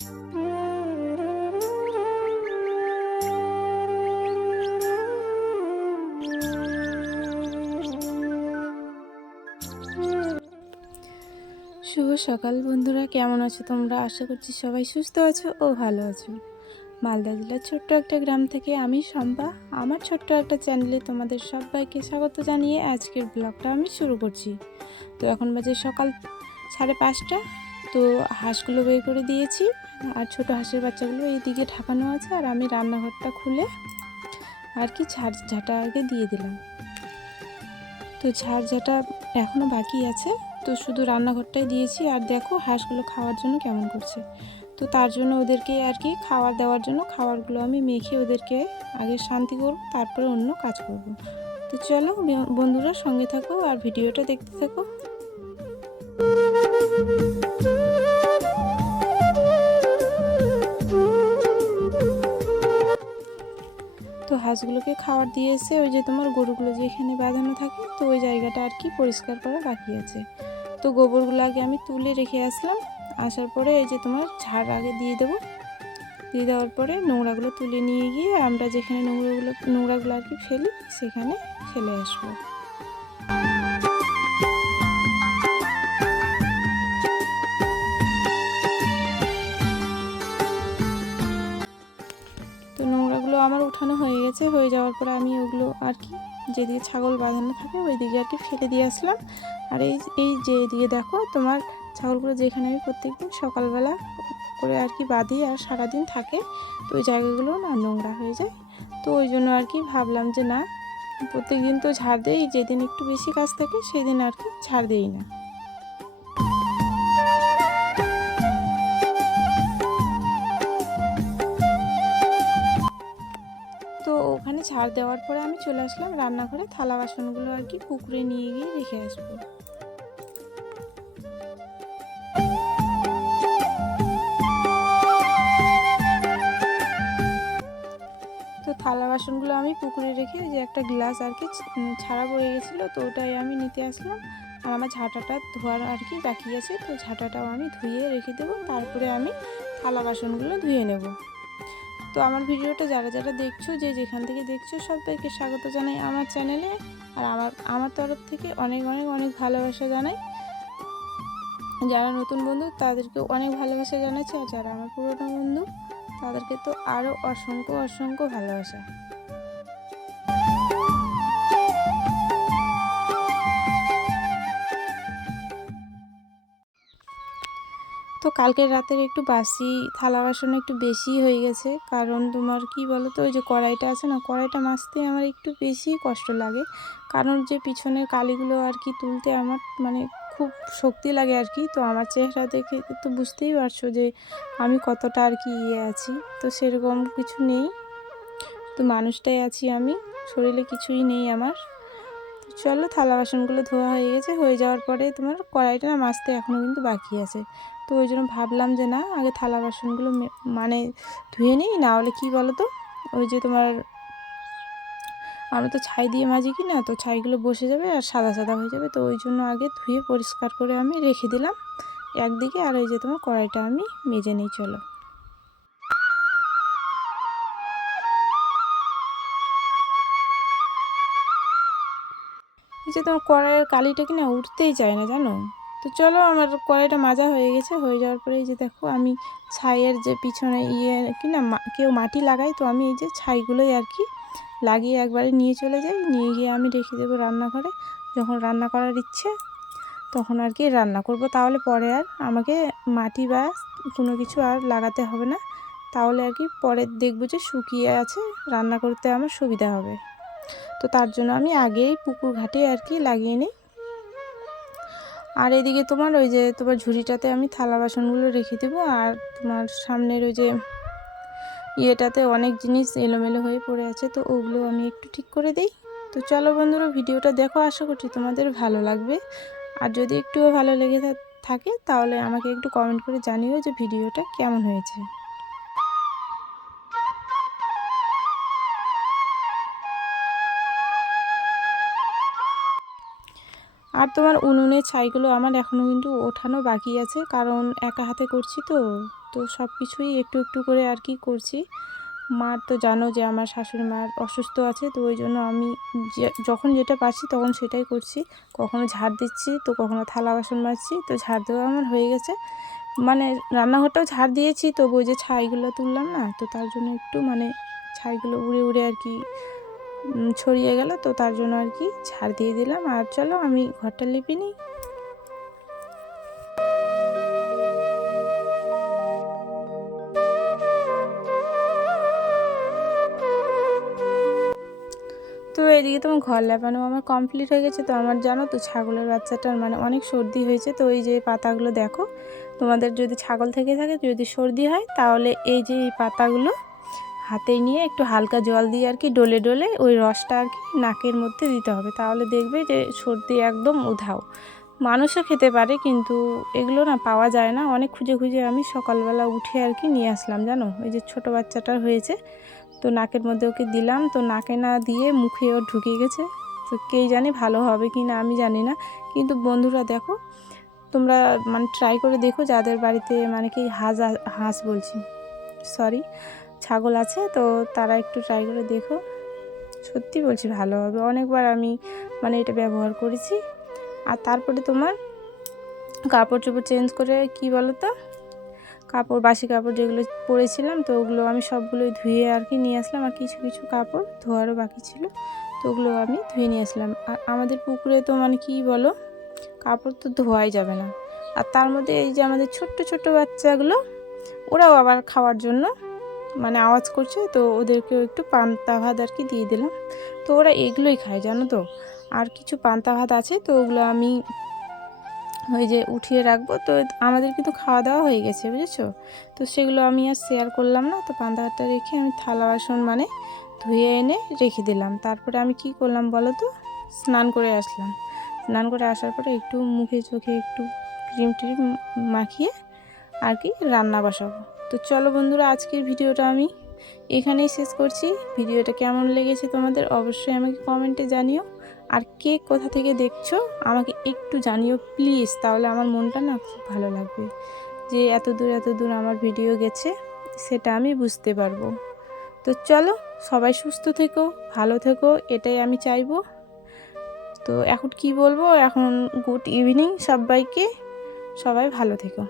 শুভ সকাল বন্ধুরা, কেমন আছো তোমরা? আশা করছি সবাই সুস্থ আছো ও ভালো আছো। মালদা জেলার ছোট্ট একটা গ্রাম থেকে আমি শম্পা, আমার ছোট্ট একটা চ্যানেলে তোমাদের সবাইকে স্বাগত জানিয়ে আজকের ব্লগটা আমি শুরু করছি। তো এখন বাজে সকাল 5:30। তো হাঁসগুলো বের করে দিয়েছি, আর ছোট হাঁসের বাচ্চাগুলো এইদিকে ঢাকানো আছে, আর আমি রান্নাঘরটা খুলে আর কি ঝাঁটা আগে দিয়ে দিলাম। তো ঝাঁটা এখনও বাকি আছে, তো শুধু রান্নাঘরটাই দিয়েছি। আর দেখো হাঁসগুলো খাওয়ার জন্য কেমন করছে। তো তার জন্য ওদেরকে আর কি খাবার দেওয়ার জন্য খাবারগুলো আমি মেখে ওদেরকে আগে শান্তি করব, তারপরে অন্য কাজ করব। তো চলো বন্ধুরা, সঙ্গে থাকো আর ভিডিওটা দেখতে থাকো। তো হাঁসগুলোকে খাবার দিয়ে এসে ওই যে তোমার গরুগুলো যেখানে বাঁধানো থাকে, তো ওই জায়গাটা আর কি পরিষ্কার করা বাকি আছে। তো গোবরগুলো আগে আমি তুলে রেখে আসলাম। আসার পরে এই যে তোমার ঝাড় আগে দিয়ে দেবো। দিয়ে দেওয়ার পরে নোংরাগুলো তুলে নিয়ে গিয়ে আমরা যেখানে নোংরাগুলো আর কি ফেলি সেখানে ফেলে আসবো। তো নোংরাগুলো আমার উঠানো হয়ে গেছে। হয়ে যাওয়ার পরে আমি ওগুলো আর কি যেদিকে ছাগল বাঁধানো থাকে ওই দিকে আর কি ফেলে দিয়ে আসলাম। আর এই যে এদিকে দেখো তোমার ছাগলগুলো যেখানে আমি প্রত্যেকদিন সকালবেলা করে আর কি বাঁধি আর সারাদিন থাকে, তো ওই জায়গাগুলো না নোংরা হয়ে যায়। তো ওই জন্য আর কি ভাবলাম যে না, প্রত্যেক দিন তো ঝাড় দেই, যেদিন একটু বেশি কাজ থাকে সেদিন আর কি ঝাড় দেই না। তো ওখানে ঝাড় দেওয়ার পরে আমি চলে আসলাম রান্নাঘরে, থালা বাসনগুলো আর কি পুকুরে নিয়ে গিয়ে রেখে আসবো। তো থালা বাসনগুলো আমি পুকুরে রেখে যে একটা গ্লাস আর কি ছাড়া পড়ে গেছিলো, তো ওটাই আমি নিতে আসলাম। আর আমার ঝাঁটাটা ধোয়ার আর কি বাকি আছে, তো ঝাঁটাটাও আমি ধুয়ে রেখে দেবো, তারপরে আমি থালা বাসনগুলো ধুয়ে নেব। তো আমার ভিডিওটা যারা যারা দেখছো, যে যেখান থেকে দেখছো, সবাইকে স্বাগত জানাই আমার চ্যানেলে। আর আমার তরফ থেকে অনেক অনেক অনেক ভালোবাসা জানাই। যারা নতুন বন্ধু তাদেরকে অনেক ভালোবাসা জানাচ্ছি, আর যারা আমার পুরনো বন্ধু তাদেরকে তো আরও অসংখ্য অসংখ্য ভালোবাসা। তো কালকের রাতের একটু বাসি থালা বাসন একটু বেশি হয়ে গেছে, কারণ তোমার কি বলো তো, ওই যে কড়াইটা আছে না, কড়াইটা মাজতে আমার একটু বেশি কষ্ট লাগে। কারণ যে পিছনের কালিগুলো আর কি তুলতে আমার মানে খুব শক্তি লাগে আর কি। তো আমার চেহারা দেখে তো বুঝতেই পারছো যে আমি কতটা আর কি আছি। তো সেরকম কিছু নেই, তো মানুষটাই আছি আমি, শরীরে কিছুই নেই আমার। তো চলো, থালা বাসনগুলো ধোয়া হয়ে গেছে। হয়ে যাওয়ার পরে তোমার কড়াইটা না মাজতে এখনও কিন্তু বাকি আছে। তো ওই জন্য ভাবলাম যে না, আগে থালা বাসনগুলো মানে ধুয়ে নিই, না হলে কী বলো তো, ওই যে তোমার আমরা তো ছাই দিয়ে মাজি কি না, তো ছাইগুলো বসে যাবে আর সাদা সাদা হয়ে যাবে। তো ওই জন্য আগে ধুয়ে পরিষ্কার করে আমি রেখে দিলাম একদিকে। আর ওই যে তোমার কড়াইটা আমি মেজে নিই, চলো। এই যে তোমার কড়াইয়ের কালিটা কি না উঠতেই চায় না, জানো। তো চলো, আমার কড়াইটা মাজা হয়ে গেছে। হয়ে যাওয়ার পরে এই যে দেখো, আমি ছাইয়ের যে পিছনে কি না কেউ মাটি লাগায়, তো আমি এই যে ছাইগুলোই আর কি লাগিয়ে একবারে নিয়ে চলে যাই। নিয়ে গিয়ে আমি রেখে দেবো রান্নাঘরে। যখন রান্না করার ইচ্ছে তখন আর কি রান্না করব, তাহলে পরে আর আমাকে মাটি বা কোনো কিছু আর লাগাতে হবে না। তাহলে আর কি পরে দেখবো যে শুকিয়ে আছে, রান্না করতে আমার সুবিধা হবে। তো তার জন্য আমি আগেই পুকুর ঘাটে আর কি লাগিয়ে নিই। আর এদিকে তোমার ওই যে তোমার ঝুড়িটাতে আমি থালা বাসনগুলো রেখে দেবো। আর তোমার সামনের ওই যে ইয়েটাতে অনেক জিনিস এলোমেলো হয়ে পড়ে আছে, তো ওগুলো আমি একটু ঠিক করে দিই। তো চলো বন্ধুরা, ভিডিওটা দেখো, আশা করছি তোমাদের ভালো লাগবে। আর যদি একটুও ভালো লেগে থাকে তাহলে আমাকে একটু কমেন্ট করে জানিও যে ভিডিওটা কেমন হয়েছে। আর তোমার উনুনের ছাইগুলো আমার এখনও কিন্তু ওঠানো বাকি আছে, কারণ একা হাতে করছি তো, তো সব কিছুই একটু একটু করে আর কি করছি। মার তো জানো যে আমার শাশুড়ি মার অসুস্থ আছে, তো ওই জন্য আমি যখন যেটা পারছি তখন সেটাই করছি। কখনো ঝাড় দিচ্ছি, তো কখনো থালা বাসন মাজছি, তো ঝাড় দেওয়া আমার হয়ে গেছে। মানে রান্নাঘরটাও ঝাড় দিয়েছি, তো ওই যে ছাইগুলো তুললাম না, তো তার জন্য একটু মানে ছাইগুলো উড়ে উড়ে আর কি ছড়িয়ে গেল, তো তার জন্য আর কি ঝাড় দিয়ে দিলাম। আর চলো আমি ঘরটা লিপি নিই। তো এদিকে তোমার ঘর লেপানো আমার কমপ্লিট হয়ে গেছে। তো আমার জানো তো ছাগলের বাচ্চাটার মানে অনেক সর্দি হয়েছে, তো এই যে পাতাগুলো দেখো, তোমাদের যদি ছাগল থেকে থাকে যদি সর্দি হয় তাহলে এই যে এই পাতাগুলো হাতে নিয়ে একটু হালকা জল দিয়ে আর কি ডলে ডলে ওই রসটা আর কি নাকের মধ্যে দিতে হবে, তাহলে দেখবে যে সর্দি একদম উধাও। মানুষও খেতে পারে, কিন্তু এগুলো না পাওয়া যায় না। অনেক খুঁজে খুঁজে আমি সকালবেলা উঠে আর কি নিয়ে আসলাম জানো। ওই যে ছোটো বাচ্চাটার হয়েছে, তো নাকের মধ্যে ওকে দিলাম, তো নাকে না দিয়ে মুখে ওর ঢুকে গেছে। তো কে জানি ভালো হবে কি না আমি জানি না, কিন্তু বন্ধুরা দেখো তোমরা মানে ট্রাই করে দেখো, যাদের বাড়িতে মানে কি হাঁস বলছি, সরি, ছাগল আছে, তো তারা একটু ট্রাই করে দেখো। সত্যি বলছি ভালো হবে। অনেকবার আমি মানে এটা ব্যবহার করেছি। আর তারপরে তোমার কাপড় চোপড় চেঞ্জ করে কি বলো তো, কাপড় বাসি কাপড় যেগুলো পরেছিলাম, তো ওগুলো আমি সবগুলোই ধুয়ে আর কি নিয়ে আসলাম। আর কিছু কিছু কাপড় ধোয়ারও বাকি ছিল, তো ওগুলো আমি ধুয়ে নিয়ে আসলাম। আর আমাদের পুকুরে তো মানে কি বলো, কাপড় তো ধোয়াই যাবে না। আর তার মধ্যে এই যে আমাদের ছোট্ট ছোট্ট বাচ্চাগুলো, ওরাও আবার খাওয়ার জন্য মানে আওয়াজ করছে, তো ওদেরকেও একটু পান্তা ভাত আর কি দিয়ে দিলাম। তো ওরা এগুলোই খায় জানো তো। আর কিছু পান্তা ভাত আছে, তো ওগুলো আমি ওই যে উঠিয়ে রাখবো। তো আমাদের কিন্তু খাওয়া দাওয়া হয়ে গেছে বুঝেছো, তো সেগুলো আমি আর শেয়ার করলাম না। তো পান্তা ভাতটা রেখে আমি থালা বাসন মানে ধুয়ে এনে রেখে দিলাম। তারপরে আমি কি করলাম বলো তো, স্নান করে আসলাম। স্নান করে আসার পরে একটু মুখে চোখে একটু ক্রিম ট্রিম মাখিয়ে আর কি রান্না বসাবো। তো চলো বন্ধুরা, আজকের ভিডিওটা আমি এখানেই শেষ করছি। ভিডিওটা কেমন লেগেছে তোমাদের অবশ্যই আমাকে কমেন্টে জানিও। আর কে কোথা থেকে দেখছো আমাকে একটু জানিও প্লিজ, তাহলে আমার মনটা না খুব ভালো লাগবে, যে এত দূর আমার ভিডিও গেছে সেটা আমি বুঝতে পারবো। তো চলো, সবাই সুস্থ থেকো, ভালো থেকো, এটাই আমি চাইবো। তো এখন কি বলবো, এখন গুড ইভিনিং সবাইকে, সবাই ভালো থেকো।